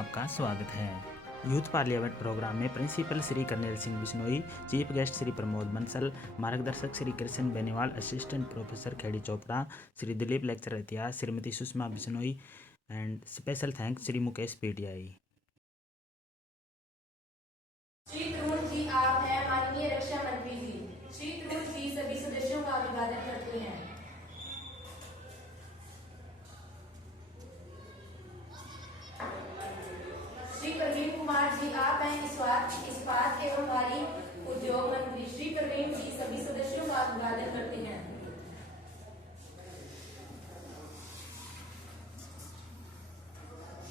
आपका स्वागत है। यूथ पार्लियामेंट प्रोग्राम में principal Shri Karnail Singh Bishnoi, chief guest Shri Pramod Bansal, मार्गदर्शक Shri Krishna Beniwal, assistant professor Kheri Chopra, Shri Dilip lecturer इतिहास, Shrimati Sushma Bishnoi and special thanks Shri Mukesh PTI. Shri Tarun ji आप हैं माननीय रक्षा मंत्री जी। श्री तरुण जी सभी सदस्यों का अभिवादन करते हैं। श्री प्रवीण कुमार जी आप हैं इस्पात एवं भारी उद्योग मंत्री। श्री प्रवीण जी सभी सदस्यों का अभिवादन करते हैं।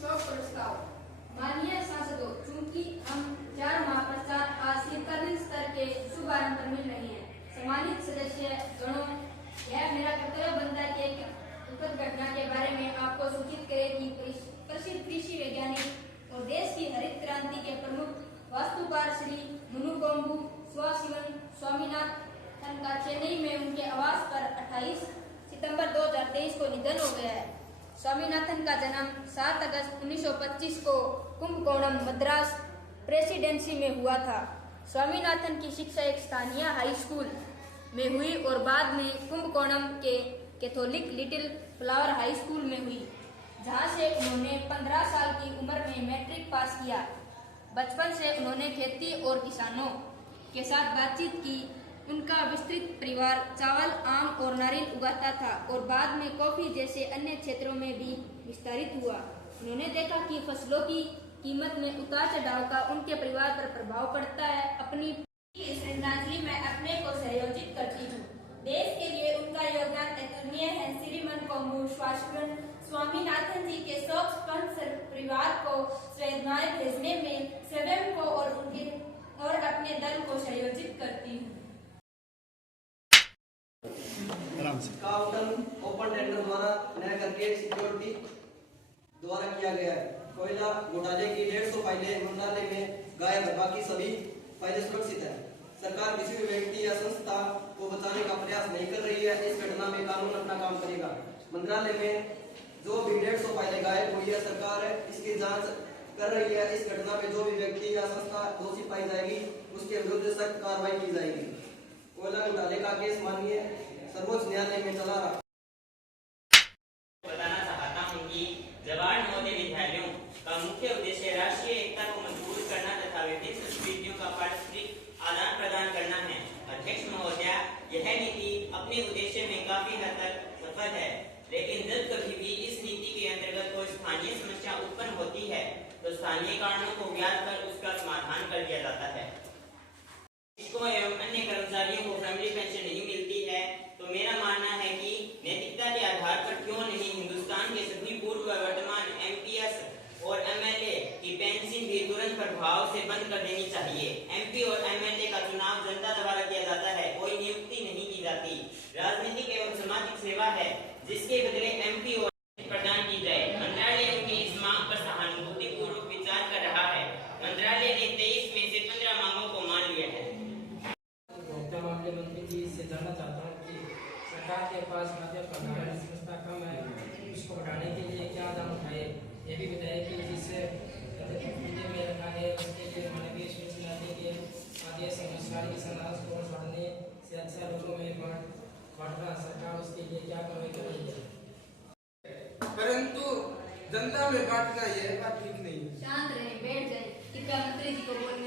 शोक प्रस्ताव। माननीय सांसदों, चूंकि हम 4 माह पश्चात आज शीतकालीन स्तर के शुभारंभ पर मिल रहे हैं, सम्मानित सदस्य गणों, यह मेरा कर्तव्य बनता है कि एक दुखद घटना के बारे में आपको सूचित करें कि प्रसिद्ध कृषि वैज्ञानिक और देश की हरित क्रांति के प्रमुख वास्तुकार श्री मुनुकोम्बु स्वामीनाथन का चेन्नई में उनके आवास पर 28 सितंबर 2023 को निधन हो गया है। स्वामीनाथन का जन्म 7 अगस्त 1925 को कुंभकोणम मद्रास प्रेसिडेंसी में हुआ था। स्वामीनाथन की शिक्षा एक स्थानीय हाई स्कूल में हुई और बाद में कुंभकोणम के Catholic little flower high school में हुई, जहां से उन्होंने 15 साल की उम्र में मैट्रिक पास किया। बचपन से उन्होंने खेती और किसानों के साथ बातचीत की। उनका विस्तृत परिवार चावल, आम और नारियल उगाता था और बाद में कॉफी जैसे अन्य क्षेत्रों में भी विस्तारित हुआ। उन्होंने देखा कि फसलों की कीमत में उतार चढ़ाव का उनके परिवार पर प्रभाव पड़ता है। अपनी श्रद्धांजलि में अपने को संयोजित करती हूँ। देश के लिए उनका योगदान अतुलनीय है। श्रीमन कोम्बु स्वामीनाथन जी के शोक संपन्न परिवार को संवेदनाएं भेजने में स्वयं को और अपने दल को संयोजित करती हूँ। का ओपन टेंडर द्वारा नया करके सिक्योरिटी द्वारा किया गया है। कोयला घोटाले की 150 फाइलें मंत्रालय में गायब है, बाकी सभी फाइलें सुरक्षित है। सरकार किसी भी व्यक्ति या संस्था को बचाने का प्रयास नहीं कर रही है। इस घटना में कानून अपना काम करेगा। मंत्रालय में जो भी 150 फाइलें गायब हुई है, सरकार इसकी जांच कर रही है। इस घटना में जो भी व्यक्ति या संस्था दोषी पाई जाएगी, उसके विरुद्ध सख्त कार्रवाई की जाएगी। कोयला घोटाले का केस माननीय सर्वोच्च न्यायालय में चला रहा। बताना चाहता हूं कि जवाहर नवोदय विद्यालयों का मुख्य उद्देश्य राष्ट्रीय एकता को मजबूत करना तथा विभिन्न संस्कृतियों का पारस्परिक आदान प्रदान करना है। अध्यक्ष महोदया, यह नीति अपने उद्देश्य में काफी हद तक सफल है, लेकिन जब कभी भी इस नीति के अंतर्गत कोई स्थानीय समस्या उत्पन्न होती है तो स्थानीय कारणों को ज्ञात कर उसका समाधान कर दिया जाता है। शिक्षकों एवं अन्य कर्मचारियों को फैमिली पेंशन नहीं मिलती है तो मेरा मानना है कि नैतिकता के आधार पर क्यों नहीं हिंदुस्तान के सभी पूर्व व वर्तमान एमपीएस और एमएलए की पेंशन भी तुरंत प्रभाव से बंद कर देनी चाहिए। एमपी और एमएलए का चुनाव जनता द्वारा किया जाता है, कोई नियुक्ति नहीं की जाती। राजनीतिक एवं सामाजिक सेवा है जिसके बदले एमपी और प्रदान की जाए। मंत्रालय उनकी इस मांग पर सहानुभूतिपूर्वक विचार कर रहा है। मंत्रालय ने 23 में से 15 मांगों को मान लिया है। उपभोक्ता मामले मंत्री जी से जानना चाहता हूँ कि सरकार के पास मध्य प्रदान संस्था कम है, उसको बढ़ाने के लिए क्या कदम उठाए। ये भी बताया कि जिस में रखा है उसके लिए मानवीय सूचना के आदेश अनुसार इस अनाज को बढ़ने से अच्छा लोगों में बांटना, सरकार उसके लिए क्या कार्रवाई कर रही है। परंतु जनता में बांटना यह बात ठीक नहीं है। शांत रहे, बैठ जाए। कृपया मंत्री जी को बोलने